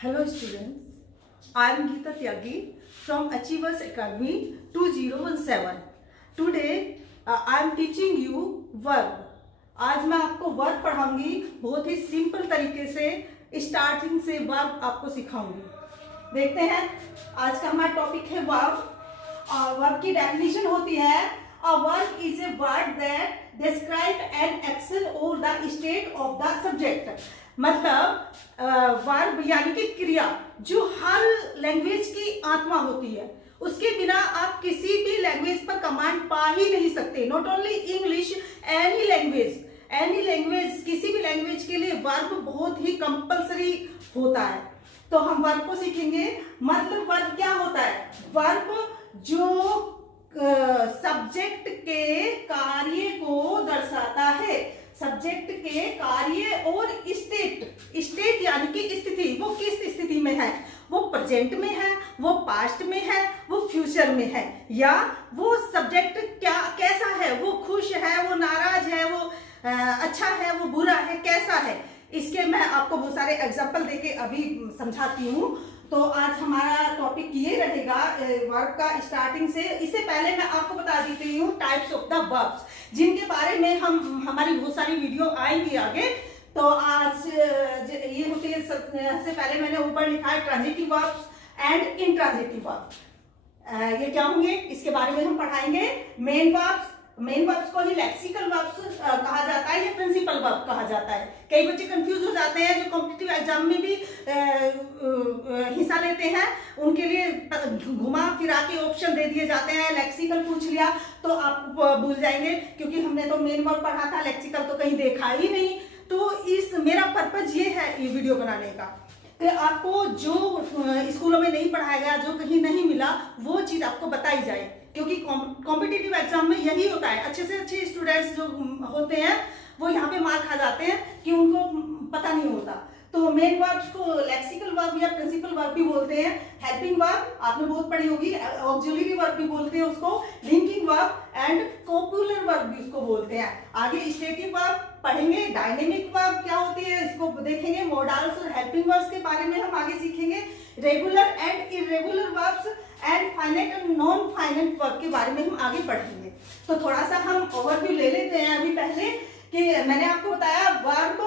Hello students, I am Geeta Tyagi from Achievers Academy 2017. Today I am teaching you verb. आज मैं आपको verb पढ़ाऊंगी, बहुत ही simple तरीके से स्टार्टिंग से वर्ब आपको सिखाऊंगी। देखते हैं आज का हमारा टॉपिक है वर्ब। वर्ब की डेफिनेशन होती है a verb is a word that describe an action or the state of the subject। मतलब वर्ब यानी कि क्रिया जो हर लैंग्वेज की आत्मा होती है, उसके बिना आप किसी भी लैंग्वेज पर कमांड पा ही नहीं सकते। Not only English, any language किसी भी लैंग्वेज के लिए वर्ब बहुत ही कंपलसरी होता है। तो हम वर्ब को सीखेंगे। मतलब वर्ब क्या होता है? वर्ब जो सब्जेक्ट के कार्य को दर्शाता है, सब्जेक्ट के कार्य और स्टेट यानी कि स्थिति, वो किस स्थिति में है, वो प्रेजेंट में है, वो पास्ट में है, वो फ्यूचर में है, या वो सब्जेक्ट क्या कैसा है, वो खुश है, वो नाराज है, वो अच्छा है, वो बुरा है, कैसा है। इसके मैं आपको बहुत सारे एग्जाम्पल देके अभी समझाती हूँ। तो आज हमारा टॉपिक ये रहेगा वर्ब का स्टार्टिंग से। इससे पहले मैं आपको बता देती हूँ टाइप्स ऑफ द वर्ब्स, जिनके बारे में हमारी बहुत सारी वीडियो आएंगी आगे। तो आज ये होती है, सबसे पहले मैंने ऊपर लिखा है transitive verbs and intransitive verbs. ये क्या होंगे इसके बारे में हम पढ़ाएंगे। मेन वर्ब्स को ही लेक्सिकल वर्ब्स कहा जाता है या प्रिंसिपल वर्ब कहा जाता है। कई बच्चे कंफ्यूज हो जाते हैं, जो कॉम्पिटिटिव एग्जाम में भी हिस्सा लेते हैं, उनके लिए घुमा फिरा के ऑप्शन दे दिए जाते हैं। लेक्सिकल पूछ लिया तो आप भूल जाएंगे, क्योंकि हमने तो मेन वर्ब पढ़ा था, लेक्सिकल तो कहीं देखा ही नहीं। तो मेरा पर्पज ये है ये वीडियो बनाने का कि आपको जो स्कूलों में नहीं पढ़ाया गया, जो कहीं नहीं मिला, वो चीज आपको बताई जाए। क्योंकि कॉम्पिटिटिव एग्जाम में यही होता है, अच्छे से अच्छे स्टूडेंट्स जो होते हैं वो यहाँ पे मार खा जाते हैं कि उनको पता नहीं होता। तो मेन वर्ब्स को लेक्सिकल वर्ब या प्रिंसिपल वर्ब भी बोलते हैं। हेल्पिंग वर्ब आपने बहुत पढ़ी होगी, ऑक्सिलरी वर्ब भी बोलते हैं उसको, लिंकिंग वर्ब एंड कोपुलर वर्ब भी उसको बोलते हैं। आगे स्टेटिव वर्ब पढ़ेंगे, डायनेमिक वर्ब क्या होती है इसको देखेंगे, मोडाल्स और हेल्पिंग वर्ब्स के बारे में हम आगे सीखेंगे। Regular and irregular verbs and finite and non finite verb के बारे में हम आगे पढ़ेंगे। तो थोड़ा सा हम ओवरव्यू ले लेते हैं अभी पहले कि मैंने आपको बताया वर्ब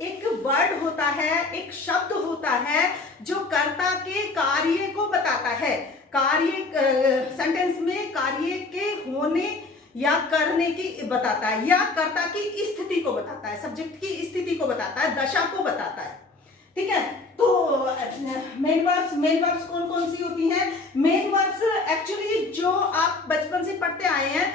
एक वर्ड होता है, एक शब्द होता है जो कर्ता के कार्य को बताता है। कार्य सेंटेंस में कार्य के होने या करने की बताता है, या कर्ता की स्थिति को बताता है, सब्जेक्ट की स्थिति को बताता है, दशा को बताता है। ठीक है। तो मेन वर्ब्स कौन कौन सी होती हैं? मेन वर्ब्स एक्चुअली जो आप बचपन से पढ़ते आए हैं,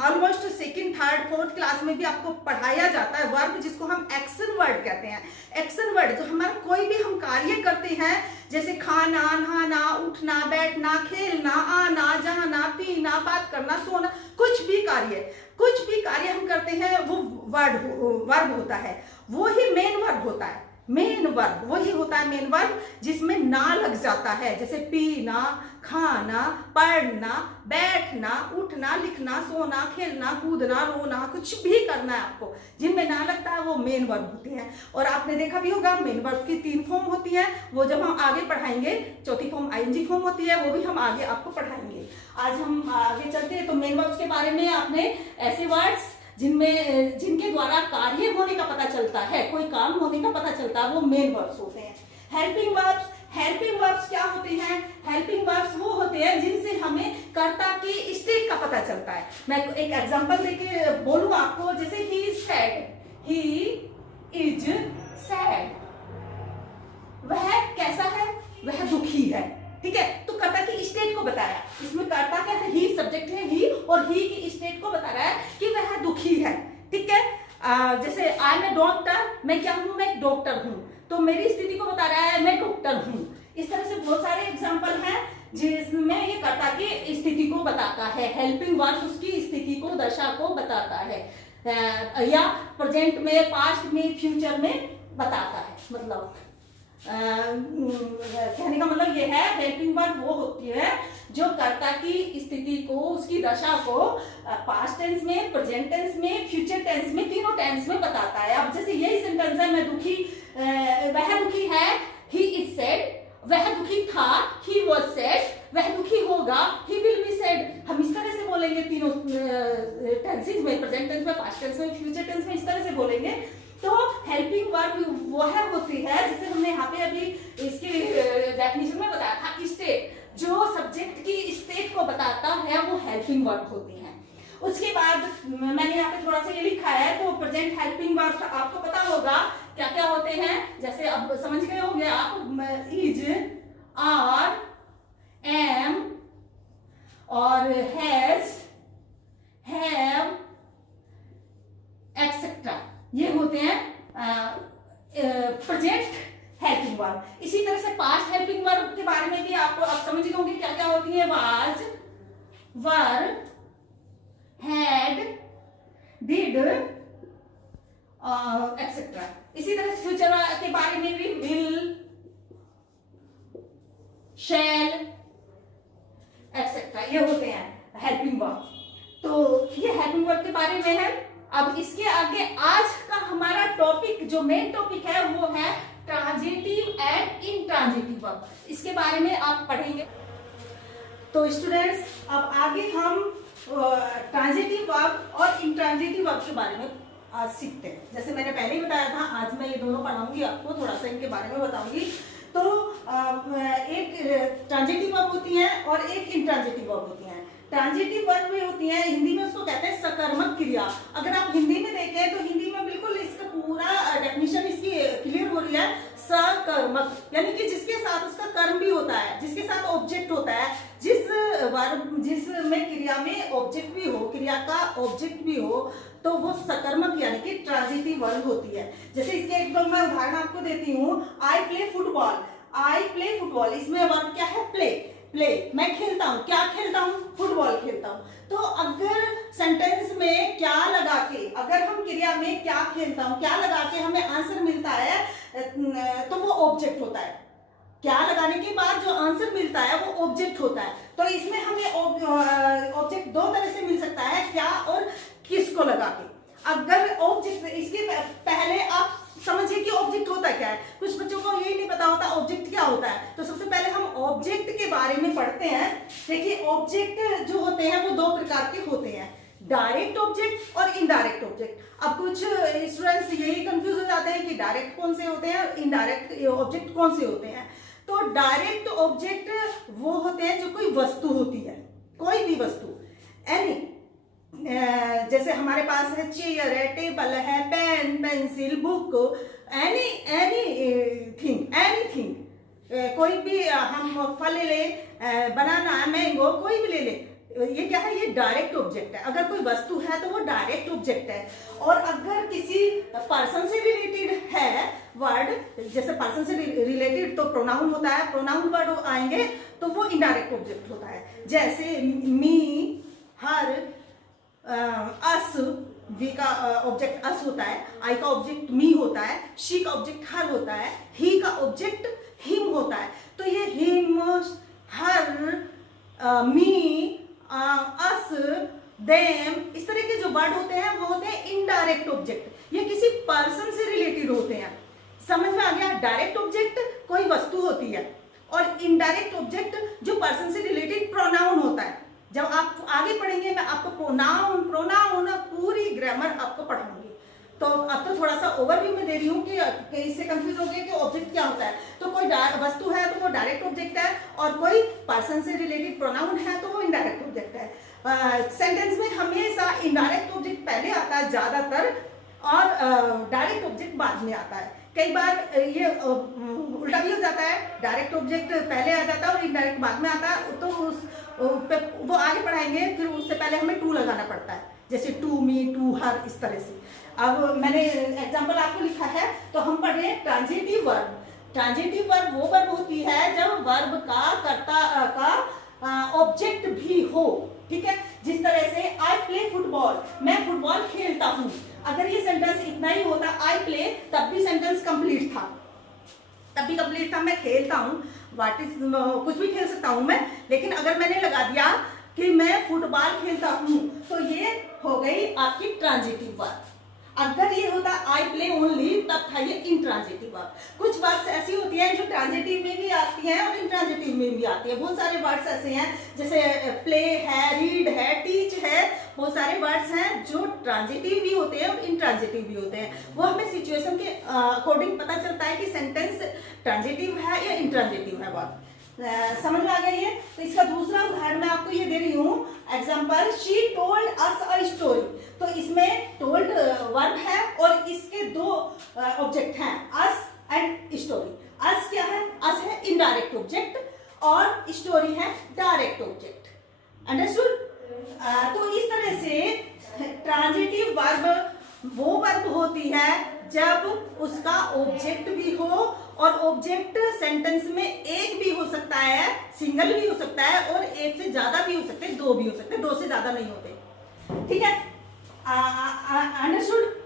almost second, third, fourth class में भी आपको पढ़ाया जाता है वर्ब, जिसको हम एक्शन वर्ड कहते हैं। एक्शन वर्ड जो हमारा कोई भी हम कार्य करते हैं, जैसे खाना, नहाना, उठना, बैठना, खेलना, आना, जाना, पीना, बात करना, सोना, कुछ भी कार्य हम करते हैं, वो वर्ब होता है। वो ही मेन वर्ब होता है। मेन वर्ब वही होता है मेन वर्ब जिसमें ना लग जाता है, जैसे पीना, खाना, पढ़ना, बैठना, उठना, लिखना, सोना, खेलना, कूदना, रोना, कुछ भी करना है आपको, जिनमें ना लगता है वो मेन वर्ब होती है। और आपने देखा भी होगा मेन वर्ब की 3 फॉर्म होती है, वो जब हम आगे पढ़ाएंगे। चौथी फॉर्म आईएनजी फॉर्म होती है, वो भी हम आगे आपको पढ़ाएंगे। आज हम आगे चलते हैं। तो मेन वर्ब्स के बारे में आपने ऐसे वर्ड्स जिनके द्वारा कार्य होने का पता चलता है, कोई काम होने का पता चलता है, वो मेन वर्ब्स होते हैं। हेल्पिंग वर्ब्स क्या होते हैं? हेल्पिंग वर्ब्स वो होते हैं जिनसे हमें कर्ता की स्टेट का पता चलता है। मैं एक एग्जांपल देके बोलूं आपको, जैसे ही इज सैड, वह कैसा है? वह दुखी है। ठीक है। तो कर्ता की स्टेट को बताया, इसमें कर्ता क्या है? ही सब्जेक्ट है, ही, और ही की स्टेट को बता रहा है कि वह दुखी है। ठीक है। जैसे आई एम ए डॉक्टर, मैं क्या हूं? मैं एक डॉक्टर हूं, तो मेरी स्थिति को बता रहा है मैं डॉक्टर हूं। इस तरह से बहुत सारे एग्जाम्पल हैं जिसमें ये कर्ता की स्थिति को बताता है। हेल्पिंग वर्ब उसकी स्थिति को, दशा को बताता है, या प्रेजेंट में, पास्ट में, फ्यूचर में बताता है। मतलब कहने का मतलब ये है, हेल्पिंग वर्ब वो होती है जो कर्ता की स्थिति को, उसकी दशा को पास्ट टेंस में, प्रेजेंट टेंस में, फ्यूचर टेंस में, तीनों टेंस में बताता है। अब जैसे यही सेंटेंस है, मैं दुखी, वह दुखी है, ही इज सैड, अब समझ गए होंगे आप, इज, आर, एम और हैज, हैव, एक्सेट्रा, ये होते हैं प्रेजेंट हेल्पिंग वर्ब। इसी तरह से पास्ट हेल्पिंग वर्ब के बारे में भी आपको अब समझ गए होंगे क्या क्या होती है। Was, were, had, did, etcetera. इसी तरह से फ्यूचर के बारे में भी विल, शैल, एक्सेट्रा, ये होते हैं हेल्पिंग वर्ब। तो ये हेल्पिंग वर्ब के बारे में है। अब इसके आगे आज का हमारा टॉपिक, जो मेन टॉपिक है, वो है ट्रांजिटिव एंड इंट्रांजिटिव वर्ब। इसके बारे में आप पढ़ेंगे। तो स्टूडेंट्स, अब आगे हम ट्रांजिटिव वर्ब और इंट्रांजिटिव वर्ब के बारे में आज सीखते हैं। जैसे मैंने पहले ही बताया था, आज मैं ये दोनों पढ़ाऊंगी आपको, थोड़ा सा इनके बारे में बताऊंगी। तो एक ट्रांजिटिव वर्ब होती है और एक इंट्रांजिटिव वर्ब होती है। ट्रांजिटिव वर्ब में होती है, हिंदी में उसको कहते हैं सकर्मक क्रिया। अगर आप हिंदी में देखें तो हिंदी में बिल्कुल इसका पूरा डेफिनेशन इसकी क्लियर हो रही है। सकर्मक यानी कि जिसके साथ उसका कर्म भी होता है, जिसके साथ ऑब्जेक्ट होता है, जिसमें क्रिया में ऑब्जेक्ट भी हो, क्रिया का ऑब्जेक्ट भी हो, तो वो सकर्मक यानी कि ट्रांजिटिव वर्ब होती है। जैसे इसके एक दो मैं उदाहरण आपको देती हूँ। I play football, I play football, इसमें वर्ब क्या है? प्ले। प्ले, मैं खेलता हूँ, क्या खेलता हूँ? फुटबॉल खेलता हूँ। तो अगर सेंटेंस में क्या लगा के, अगर हम क्रिया में क्या खेलता हूँ क्या लगा के हमें आंसर मिलता है, तो वो ऑब्जेक्ट होता है। क्या लगाने के बाद जो आंसर मिलता है वो ऑब्जेक्ट होता है। तो इसमें हमें ऑब्जेक्ट दो तरह से मिल सकता है, क्या और किसको लगा के। अगर ऑब्जेक्ट, इसके पहले आप समझिए कि ऑब्जेक्ट होता क्या है। कुछ बच्चों को यही नहीं पता होता ऑब्जेक्ट क्या होता है। तो सबसे पहले हम ऑब्जेक्ट के बारे में पढ़ते हैं। देखिए, ऑब्जेक्ट जो होते हैं वो दो प्रकार के होते हैं, डायरेक्ट ऑब्जेक्ट और इनडायरेक्ट ऑब्जेक्ट। अब कुछ स्टूडेंट्स यही कंफ्यूज हो जाते हैं कि डायरेक्ट कौन से होते हैं और इनडायरेक्ट ऑब्जेक्ट कौन से होते हैं। तो डायरेक्ट ऑब्जेक्ट वो होते हैं जो कोई वस्तु होती है, कोई भी वस्तु, एनी, जैसे हमारे पास है चेयर है, टेबल है, पेन, पेंसिल, बुक, एनीथिंग, कोई भी हम फल ले ले, बनाना, मैंगो, कोई भी ले ले, ये क्या है? ये डायरेक्ट ऑब्जेक्ट है। अगर कोई वस्तु है तो वो डायरेक्ट ऑब्जेक्ट है। और अगर किसी पर्सन से रिलेटेड है वर्ड, जैसे पर्सन से रिलेटेड तो प्रोनाउन होता है, प्रोनाउन वर्ड आएंगे तो वो इनडायरेक्ट ऑब्जेक्ट होता है। जैसे मी, हर, अस, वी का ऑब्जेक्ट अस होता है, आई का ऑब्जेक्ट मी होता है, शी का ऑब्जेक्ट हर होता है, ही का ऑब्जेक्ट हिम होता है। तो ये हिम, हर, मी, अस, देम, इस तरह के जो वर्ड होते हैं वो होते हैं इनडायरेक्ट ऑब्जेक्ट। ये किसी पर्सन से रिलेटेड होते हैं। समझ में आ गया? डायरेक्ट ऑब्जेक्ट कोई वस्तु होती है और इनडायरेक्ट ऑब्जेक्ट जो पर्सन से रिलेटेड प्रोनाउन होता है। जब आप आगे पढ़ेंगे मैं आपको प्रोनाउन पूरी ग्रामर आपको पढ़ाऊंगी। तो अब तो थोड़ा सा ओवरव्यू में दे रही हूँ कि इससे कंफ्यूज हो गए कि ऑब्जेक्ट क्या होता है। तो कोई वस्तु है तो वो डायरेक्ट ऑब्जेक्ट है, और कोई पर्सन से रिलेटेड प्रोनाउन है तो वो इनडायरेक्ट ऑब्जेक्ट है। सेंटेंस में हमेशा इनडायरेक्ट ऑब्जेक्ट पहले आता है ज्यादातर, और डायरेक्ट ऑब्जेक्ट बाद में आता है। कई बार ये उल्टा भी हो जाता है, डायरेक्ट ऑब्जेक्ट पहले आ जाता है और इनडायरेक्ट बाद में आता है। तो वो आगे पढ़ाएंगे, फिर उससे पहले हमें टू लगाना पड़ता है, जैसे टू मी, टू हर, इस तरह से। अब मैंने एग्जांपल आपको लिखा है, तो हम पढ़ रहे हैं ट्रांजिटिव वर्ब। ट्रांजिटिव वर्ब वो वर्ब होती है जब वर्ब का कर्ता का ऑब्जेक्ट भी हो। ठीक है, जिस तरह से आई प्ले फुटबॉल, मैं फुटबॉल खेलता हूँ। अगर ये सेंटेंस इतना ही होता आई प्ले, तब भी सेंटेंस कंप्लीट था, मैं खेलता हूँ, कुछ भी खेल सकता हूँ मैं। लेकिन अगर मैंने लगा दिया कि मैं फुटबॉल खेलता हूँ, तो ये हो गई आपकी ट्रांजिटिव वर्ब। अगर ये होता आई प्ले ओनली, तब था ये इंट्रांजिटिव वर्ब। कुछ वर्ड्स ऐसी होती हैं जो ट्रांजिटिव में भी आती हैं और इंट्रांजिटिव में भी आती हैं। बहुत सारे वर्ड्स ऐसे हैं, जैसे प्ले है, रीड है, टीच है, बहुत सारे वर्ड्स हैं जो ट्रांजिटिव भी होते हैं और इंट्रांजिटिव भी होते हैं। वो हमें सिचुएशन के अकॉर्डिंग पता चलता है कि सेंटेंस ट्रांजिटिव है या इंट्रांजिटिव है वर्ब। समझ में आ गई है? तो इसका दूसरा उदाहरण मैं आपको ये दे रही हूँ example, she told us a story. तो इसमें टोल्ड वर्ब है और इसके दो ऑब्जेक्ट हैं, अस एंड स्टोरी। अस क्या है? अस है इनडायरेक्ट ऑब्जेक्ट और स्टोरी है डायरेक्ट ऑब्जेक्ट। अंडरस्टूड? तो इस तरह से ट्रांजिटिव वर्ब वो वर्ब होती है जब उसका ऑब्जेक्ट भी हो, और ऑब्जेक्ट सेंटेंस में एक भी हो सकता है, सिंगल भी हो सकता है, और एक से ज्यादा भी हो सकते हैं, दो भी हो सकते हैं, दो से ज्यादा नहीं होते। ठीक है? अंडरस्टूड?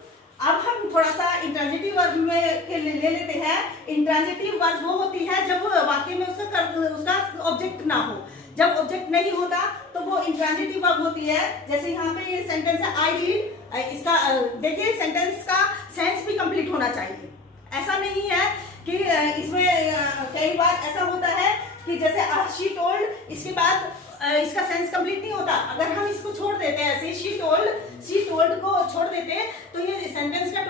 अब हम थोड़ा सा इंट्रांजिटिव वर्ब में ले लेते हैं। इंट्रांजिटिव वर्ब वो होती है जब वाक्य में उसका ऑब्जेक्ट ना हो। जब ऑब्जेक्ट नहीं होता तो वो इंट्रांजिटिव वर्ब होती है। जैसे यहाँ पे ये सेंटेंस है आई रीड, इसका देखिए सेंटेंस का सेंस भी कंप्लीट होना चाहिए। ऐसा नहीं है कि इसमें कई बार ऐसा होता है कि जैसे शी टोल्ड, इसके बाद इसका सेंस कंप्लीट नहीं होता। अगर हम इसको छोड़ देते हैं ऐसे शी टोल्ड को छोड़ देते हैं तो ये सेंटेंस का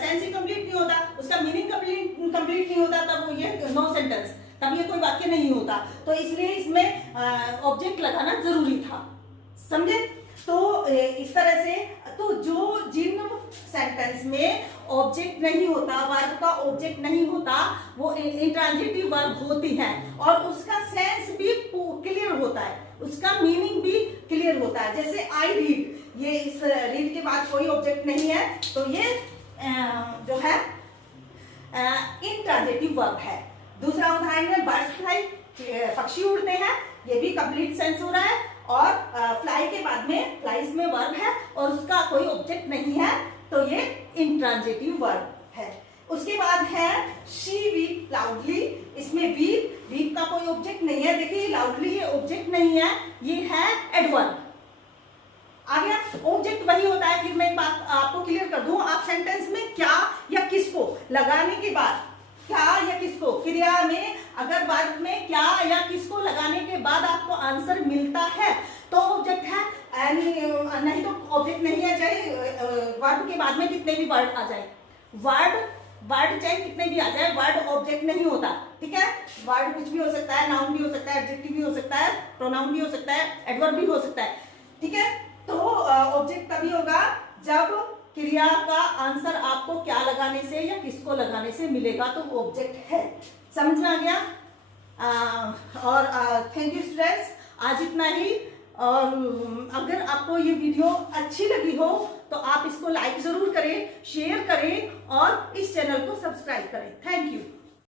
सेंस ही कंप्लीट नहीं होता, उसका मीनिंग कंप्लीट नहीं होता, तब ये नो सेंटेंस, तब ये कोई वाक्य नहीं होता। तो इसलिए इसमें ऑब्जेक्ट लगाना जरूरी था। समझे? तो इस तरह से तो जिन सेंटेंस में ऑब्जेक्ट नहीं होता, वर्ब का ऑब्जेक्ट नहीं होता, वो इंट्रांजिटिव वर्ब होती है और उसका सेंस भी क्लियर होता है, उसका मीनिंग भी क्लियर होता है। जैसे आई रीड, ये इस रीड के बाद कोई ऑब्जेक्ट नहीं है, तो ये जो है इंट्रांजिटिव वर्ब है। दूसरा उदाहरण में बर्ड्स फ्लाई, पक्षी उड़ते हैं, ये भी कंप्लीट सेंस हो रहा है, और फ्लाई के बाद में फ्लाइज में वर्ब है और उसका कोई ऑब्जेक्ट नहीं है, तो ये इंट्रांजिटिव वर्ब है। उसके बाद है शी वीप लाउडली, इसमें वीप का कोई ऑब्जेक्ट नहीं है। देखिए लाउडली ये ऑब्जेक्ट नहीं है, ये है एडवर्ब। आ गया? ऑब्जेक्ट वही होता है। फिर मैं एक बात आपको क्लियर कर दूं, आप सेंटेंस में क्या या किसको लगाने के बाद, क्या या किसको, क्रिया में अगर वर्ब में क्या या किसको लगाने के बाद आपको आंसर मिलता है तो ऑब्जेक्ट है, नहीं तो ऑब्जेक्ट नहीं आ जाए। वर्ब के बाद में कितने भी वर्ड आ जाए, वर्ड चाहे कितने भी आ जाए, वर्ड ऑब्जेक्ट नहीं होता। ठीक है? वर्ड कुछ भी हो सकता है, नाउन भी हो सकता है, एडजेक्टिव भी हो सकता है, प्रोनाउन भी हो सकता है, एडवर्ब भी हो सकता है। ठीक है? तो ऑब्जेक्ट तभी होगा जब क्रिया का आंसर आपको क्या लगाने से या किसको लगाने से मिलेगा, तो ऑब्जेक्ट है। समझ में आ गया? और थैंक यू स्टूडेंट्स, आज इतना ही। और अगर आपको ये वीडियो अच्छी लगी हो तो आप इसको लाइक जरूर करें, शेयर करें और इस चैनल को सब्सक्राइब करें। Thank you.